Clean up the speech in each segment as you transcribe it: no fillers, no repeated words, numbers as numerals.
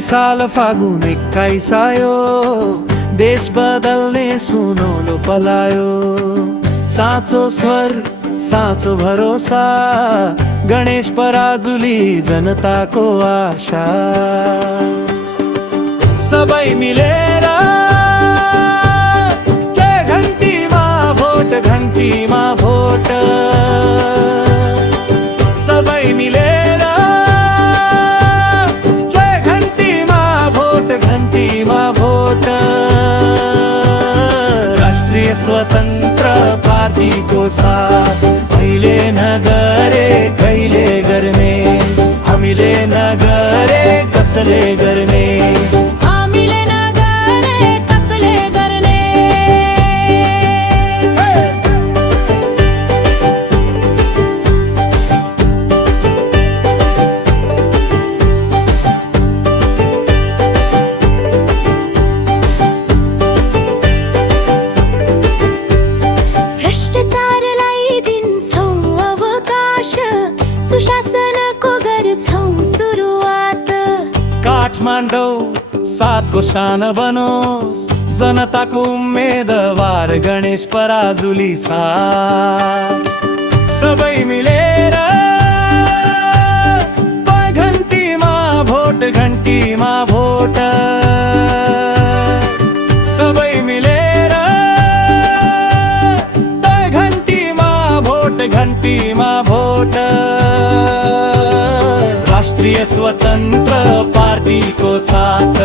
साल फागुन 21 आयो, देश बदल्ने सुनौलो पलायो। साँचो स्वर साँचो भरोसा, गणेश पराजुली जनताको आशा। सबै मिलेर के घन्टीमा भोट, घन्टीमा भोट। सबै मिलेर के घन्टीमा भोट, घन्टीमा भोट। राष्ट्रिय स्वतन्त्र पार्टीको साथ अहिले नगरे कहिले गर्ने, हामीले नगरे कसले गर्ने। हामीले नगरे कसले गर्ने। भ्रष्टाचारलाई दिन्छौँ अवकाश, सुशासनको गर्छौँ सुरुवात। काठमाडौँ 7 को शान बनोस्, जनताको उम्मेदवार गणेश पराजुली साथ। सबै मिलेर घन्टीमा भोट, घन्टीमा भोट। सबै मिलेर घन्टीमा भोट, घन्टीमा भोट। राष्ट्रिय स्वतन्त्र पार्टीको साथ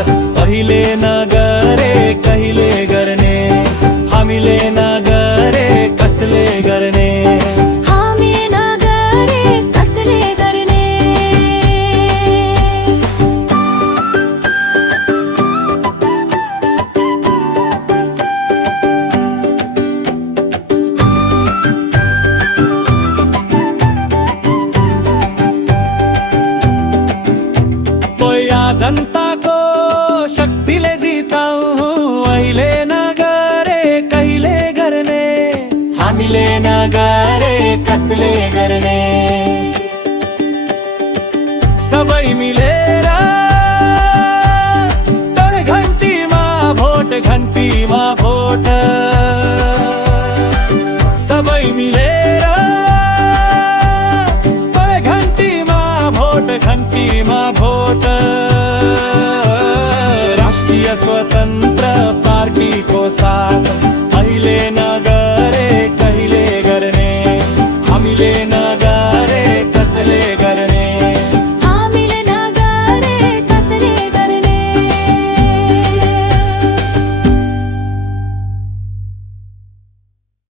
अहिले नगरे कहिले गर्ने, हामीले नगरे कसले गर्ने। हामी नगरे कसले गर्ने। जनताको शक्तिले जिताऊ, अहिले नगरे कहिले गर्ने, हामीले नगरे कसले गर्ने। सबै मिलेर घन्टीमा भोट, घन्टीमा भोट। सबै मिलेर घन्टीमा भोट, घन्टीमा भोट। राष्ट्रिय स्वतन्त्र पार्टीको साथ अहिले न